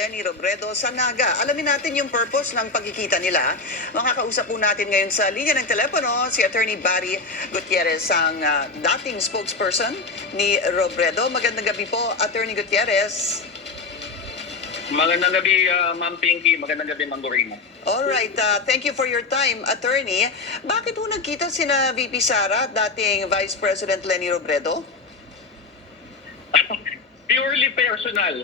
Leni Robredo sa Naga. Alamin natin yung purpose ng pagkikita nila. Makakausap po natin ngayon sa linya ng telepono si Attorney Barry Gutierrez, ang dating spokesperson ni Robredo. Magandang gabi po, Attorney Gutierrez. Magandang gabi, Ma'am Pinky. Magandang gabi, Ma'am Gorino. Alright, thank you for your time, Attorney. Bakit po nagkita sina VP Sara, dating Vice President Leni Robredo? Purely personal.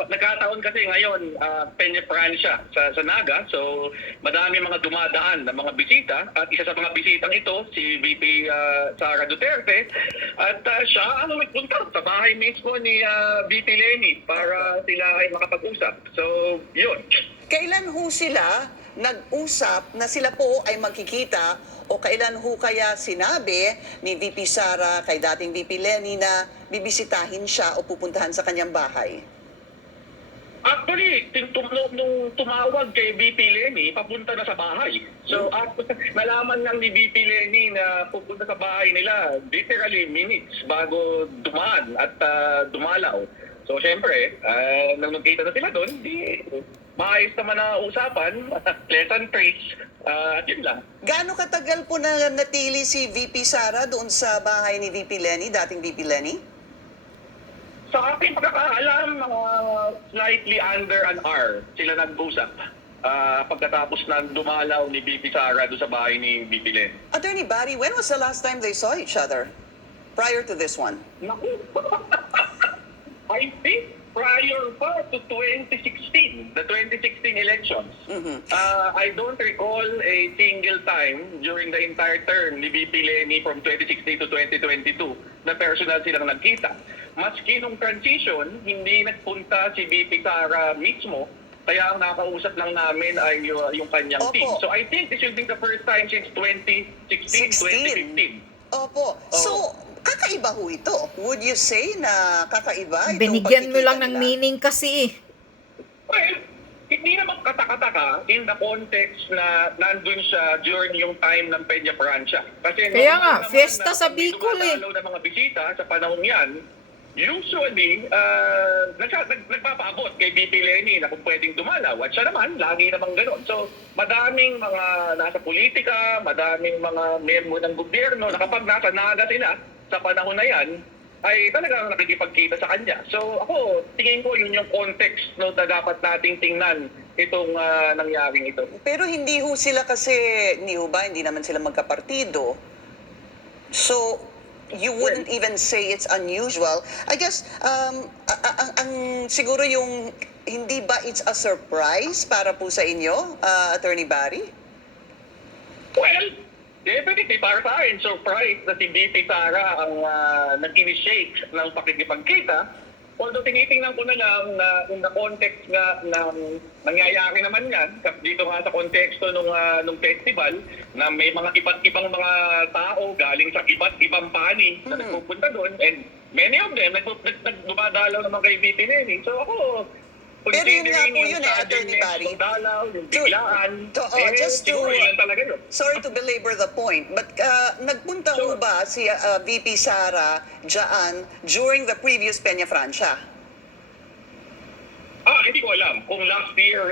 Nagkataon kasi ngayon, Peña Francia sa Naga. So, madami mga dumadaan na mga bisita. At isa sa mga bisitang ito, si VP Sara Duterte. At siya ang nagpunta sa bahay mismo ni VP Leni para sila ay makapag-usap. So, yun. Kailan ho sila nag-usap na sila po ay magkikita, o kailan ho kaya sinabi ni VP Sara kay dating VP Leni na bibisitahin siya o pupuntahan sa kanyang bahay? Actually, nung tumawag kay VP Leni, papunta na sa bahay. So, nalaman lang ni VP Leni na pupunta sa bahay nila literally minutes bago dumaan at dumalaw. So, syempre, nang nagkita na sila doon, maayos naman na usapan, pleasantries, at yun lang. Gaano katagal po na natili si VP Sara doon sa bahay ni VP Leni, dating VP Leni? Sa aking pagkakaalam, slightly under an hour sila nag-usap pagkatapos na dumalaw ni VP Sara doon sa bahay ni VP Leni. Attorney Barry, when was the last time they saw each other? Prior to this one? Naku! I think prior pa to 2016, the 2016 elections. I don't recall a single time during the entire term ni VP Leni from 2016 to 2022 na personal silang nagkita. Maski nung transition, hindi nagpunta si VP Sara mismo, kaya ang nakausap lang namin ay yung kanyang team. So I think this will be the first time since 2016, 2015. Opo. So, kakaiba ho ito. Would you say na kakaiba itong Binigyan mo pagkikita lang ng nila? meaning kasi. Well, hindi naman katakataka in the context na nandun siya during yung time ng Peña Francia. Kasi Kaya nga, naman fiesta na sa Bicol eh. dumadaalaw ng mga bisita sa panahon yan, usually, nagpapaabot kay VP Leni na kung pwedeng dumalaw. At siya naman, lagi namang gano'n. So, madaming mga nasa politika, madaming mga miyembro ng gobyerno na kapag nasa Naga sila sa panahon na yan, ay talagang nakikipagkita sa kanya. So, ako, tingin ko yun yung context no, na dapat nating tingnan itong nangyaring ito. Pero hindi ho sila kasi, hindi naman sila magkapartido. So, you wouldn't even say it's unusual. I guess, siguro yung, hindi ba it's a surprise para po sa inyo, Attorney Barry? Well, definitely para sa akin, surprise na si VP Sara ang nag-initiate ng pakikipagkita. Although tinitingnan ko na lang na in the context nga ng nangyayari naman yan, dito nga sa konteksto nung festival, na may mga iba't ibang mga tao galing sa iba't ibang panig na nagpupunta doon, and many of them nagdumadalaw naman kay VP Leni. So ako, Pero yun nga po yun Attorney Barry. Yung biglaan, siguro yun talaga yun. Sorry to belabor the point, but nagpunta ho ba si VP Sara dyan during the previous Peña Francia? Hindi ko alam. Kung last year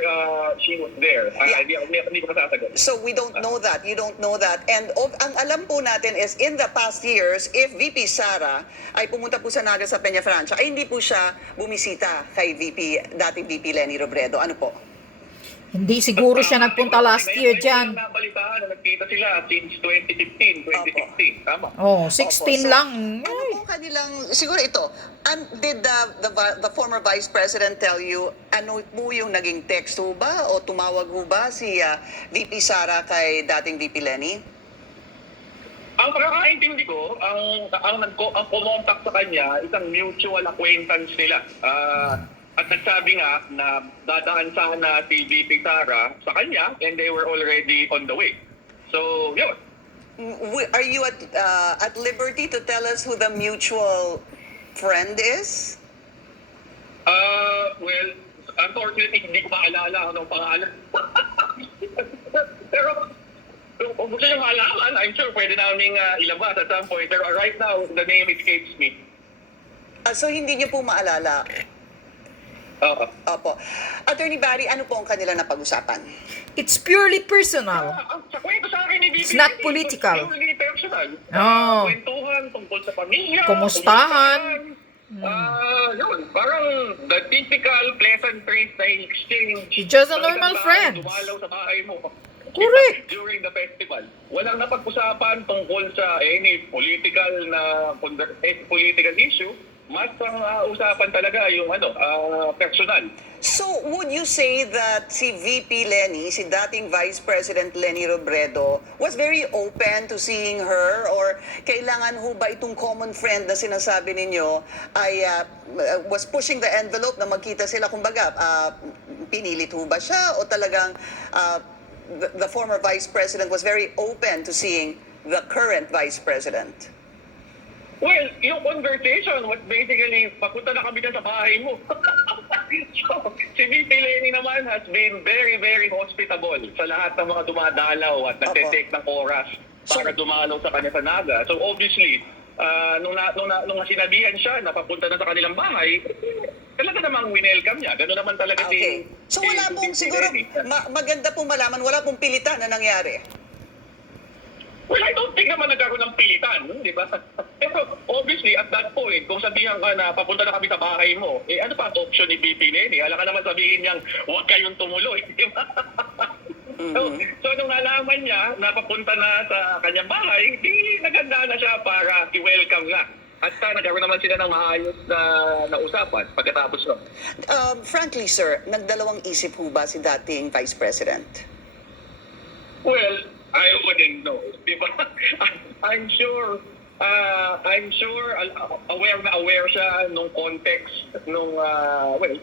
she was there, hindi ko masasagot. So we don't know that. You don't know that. And ang alam po natin is in the past years, if VP Sara ay pumunta po sa Naga sa Peña Francia, ay hindi po siya bumisita kay dating VP Leni Robredo. Ano po? Hindi siguro siya nagpunta last year dyan. May nabalitaan na nagkita sila since 2015, 2016. Tama. Oh, 16 So, lang. Ano po kanilang, siguro ito, did the former Vice President tell you, ano po yung naging text ho ba o tumawag ho ba si VP Sara kay dating VP Leni? Ang pagkakaintindi ko, ang kumontak sa kanya, isang mutual acquaintance nila. At nagsabi nga na dadaan sana si VP Sara sa kanya, and they were already on the way. So, yun. Are you at liberty to tell us who the mutual friend is? Well, unfortunately, hindi ko maalala anong pangalan. Pero, kung gusto nyo malaman, I'm sure pwede namin ilabas at some point. Pero right now, the name escapes me. So hindi niyo po maalala? Oo. Opo. Attorney Barry, ano po ang kanila napag-usapan? It's purely personal. Sa kwento sa akin ni BBM, It's not political. Purely personal. Oh. Kwentuhan tungkol sa pamilya. Kumustahan. Yun, parang the typical pleasantries na exchange. He's just a Sa normal isang friend. Dumalaw sa bahay mo. Correct. During the festival. Walang napag-usapan tungkol sa any political issue. Mas ang usapan talaga yung personal. So, would you say that si VP Lenny, si dating Vice President Lenny Robredo, was very open to seeing her? Or kailangan ho ba itong common friend na sinasabi ninyo ay was pushing the envelope na magkita sila? Kumbaga, pinilit ho ba siya? O talagang the former Vice President was very open to seeing the current Vice President? Well, yung conversation was basically, papunta na kami dyan sa bahay mo. So, si VP Lenny naman has been very, very hospitable sa lahat ng mga dumadalaw at nagte-take ng oras para dumalaw sa kanya sa Naga. So obviously, nung sinabihan siya na papunta na sa kanilang bahay, talaga namang winelcome niya. Gano'n naman talaga Okay. So wala pong siguro, maganda pong malaman, wala pong pilitan na nangyari. Well, I don't think naman nagkaroon ng pilitan, di ba? Pero obviously, at that point, kung sabihan ka na papunta na kami sa bahay mo, ano pa ang option ni VP Lenny? Alam ka naman sabihin niyang, huwag kayong tumuloy, di ba? So, nung nalaman niya na papunta na sa kanyang bahay, di naganda na siya para i-welcome na. At nagkaroon naman sila ng maayos na usapan pagkatapos nun. Frankly, sir, nagdalawang isip ho ba si dating Vice President? Well, I wouldn't know. Di ba? I'm sure aware siya nung context, nung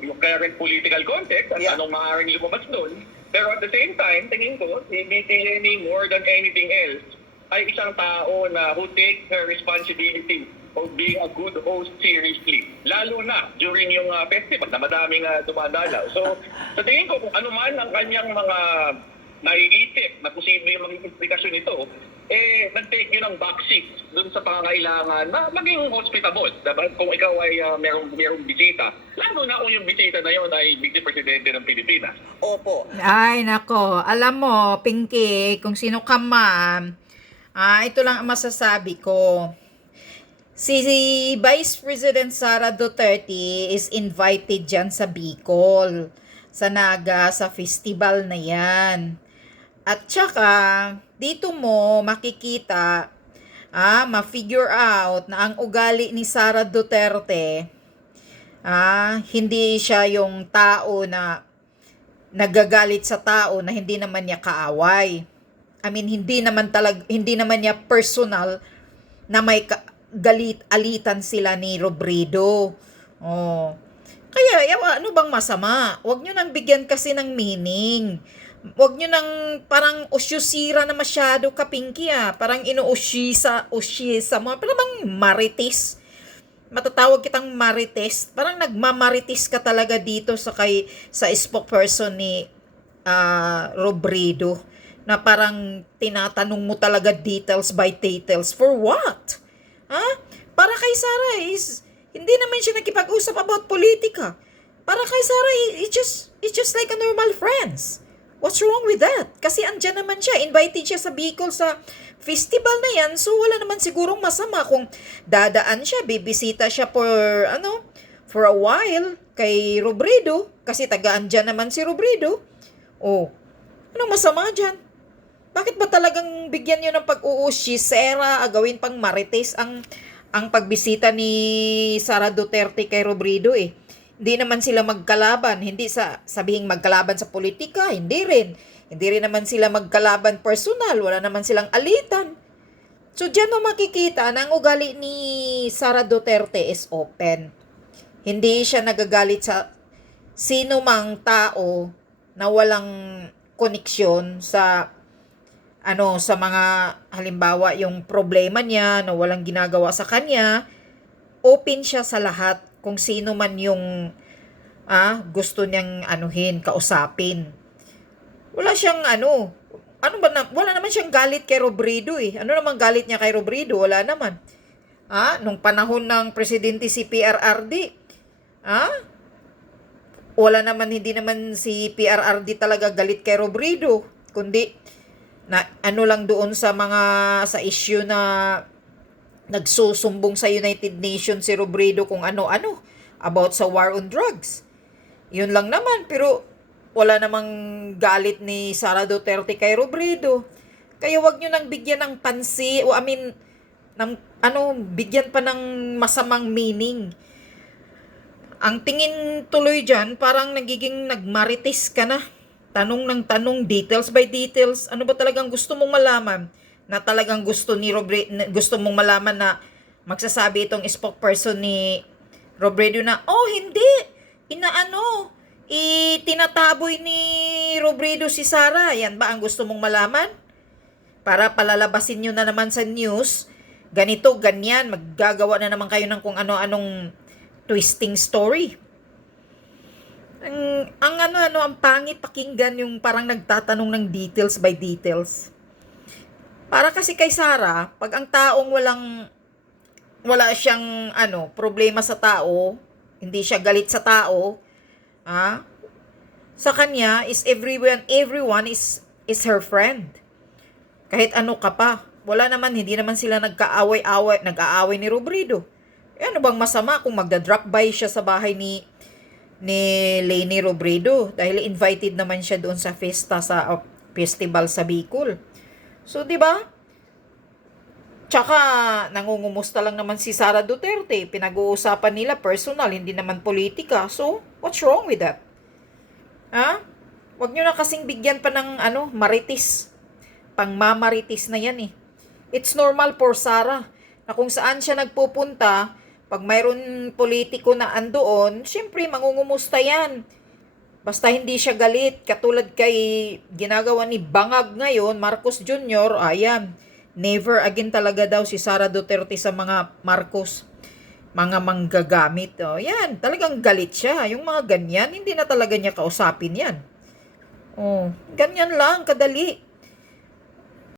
yung current political context at anong maaaring lumabas doon. Pero at the same time, tingin ko, si VP Lenny more than anything else ay isang tao na who takes her responsibility of being a good host seriously. Lalo na during yung festival na madaming dumadalaw. So, sa tingin ko, kung ano man ang kanyang mga naiisip na posible yung maging implikasyon nito, nag-take yun ng backseat dun sa pangangailangan na maging hospitable. Diba? Kung ikaw ay merong bisita, lalo na kung yung bisita na yun ay Vice Presidente ng Pilipinas. Opo. Ay, nako. Alam mo, Pinky, kung sino ka man, ito lang ang masasabi ko. Si Vice President Sara Duterte is invited dyan sa Bicol, sa Naga, sa festival na yan. At saka, dito mo makikita, ma-figure out na ang ugali ni Sara Duterte, hindi siya yung tao na nagagalit sa tao na hindi naman niya kaaway. I mean, hindi naman niya personal na may alitan sila ni Robredo. Oh. Kaya, ano bang masama? Huwag nyo nang bigyan kasi ng meaning. Huwag nyo nang parang usyusira na masyado ka, Pinky, Parang inuusyisa mo. Parang bang marites? Matatawag kitang marites. Parang nagmamarites ka talaga dito sa spokesperson ni Robredo. Na parang tinatanong mo talaga details by details. For what? Para kay Sara hindi naman siya nakipag-usap about politika. Para kay Sara, it's just like a normal friends. What's wrong with that? Kasi andyan naman siya, invited siya sa Bicol sa festival na yan, so wala naman sigurong masama kung dadaan siya, bibisita siya for a while kay Robredo, kasi taga-andyan naman si Robredo. Oh, anong masama dyan? Bakit ba talagang bigyan nyo ng pag-uusisera, gawin pang marites ang pagbisita ni Sara Duterte kay Robredo Hindi naman sila magkalaban, hindi sabihing magkalaban sa politika, hindi rin. Hindi rin naman sila magkalaban personal, wala naman silang alitan. So diyan mo makikita na ang ugali ni Sara Duterte is open. Hindi siya nagagalit sa sino mang tao na walang koneksyon sa mga halimbawa yung problema niya na walang ginagawa sa kanya. Open siya sa lahat kung sino man yung gusto niyang kausapin. Wala siyang wala naman siyang galit kay Robredo Ano naman galit niya kay Robredo? Wala naman. Nung panahon ng presidente si PRRD, hindi naman si PRRD talaga galit kay Robredo, kundi na ano lang doon sa issue na nagsusumbong sa United Nations si Robredo kung ano-ano about sa war on drugs. Yun lang naman, pero wala namang galit ni Sara Duterte kay Robredo. Kaya wag nyo nang bigyan ng bigyan pa ng masamang meaning. Ang tingin tuloy dyan, parang nagiging nagmarites ka na. Tanong ng tanong, details by details. Ano ba talagang gusto mong malaman? Na talagang gusto mong malaman na magsasabi itong spokesperson ni Robredo na, hindi, tinataboy ni Robredo si Sara. Yan ba ang gusto mong malaman? Para palalabasin nyo na naman sa news, ganito, ganyan, maggagawa na naman kayo ng kung ano-anong twisting story. Ang pangit pakinggan yung parang nagtatanong ng details by details. Para kasi kay Sara, pag ang taong wala siyang problema sa tao, hindi siya galit sa tao, sa kanya is everyone is her friend. Kahit ano ka pa. Hindi naman sila nag-aaway ni Robredo. Ano bang masama kung magda-drop by siya sa bahay ni Leni Robredo dahil invited naman siya doon sa festival sa Bicol. So, 'di ba? Tsaka nangungumusta lang naman si Sara Duterte. Pinag-uusapan nila personal, hindi naman politika. So, what's wrong with that? Wag nyo na kasing bigyan pa ng maritis. Pangmamaritis na yan eh. It's normal for Sara na kung saan siya nagpupunta, pag mayroon politiko na andoon, syempre mangungumusta yan. Basta hindi siya galit. Katulad kay ginagawa ni Bangag ngayon, Marcos Jr., ayan. Never again talaga daw si Sara Duterte sa mga Marcos. Mga manggagamit. Yan, talagang galit siya. Yung mga ganyan, hindi na talaga niya kausapin yan. Ganyan lang, kadali.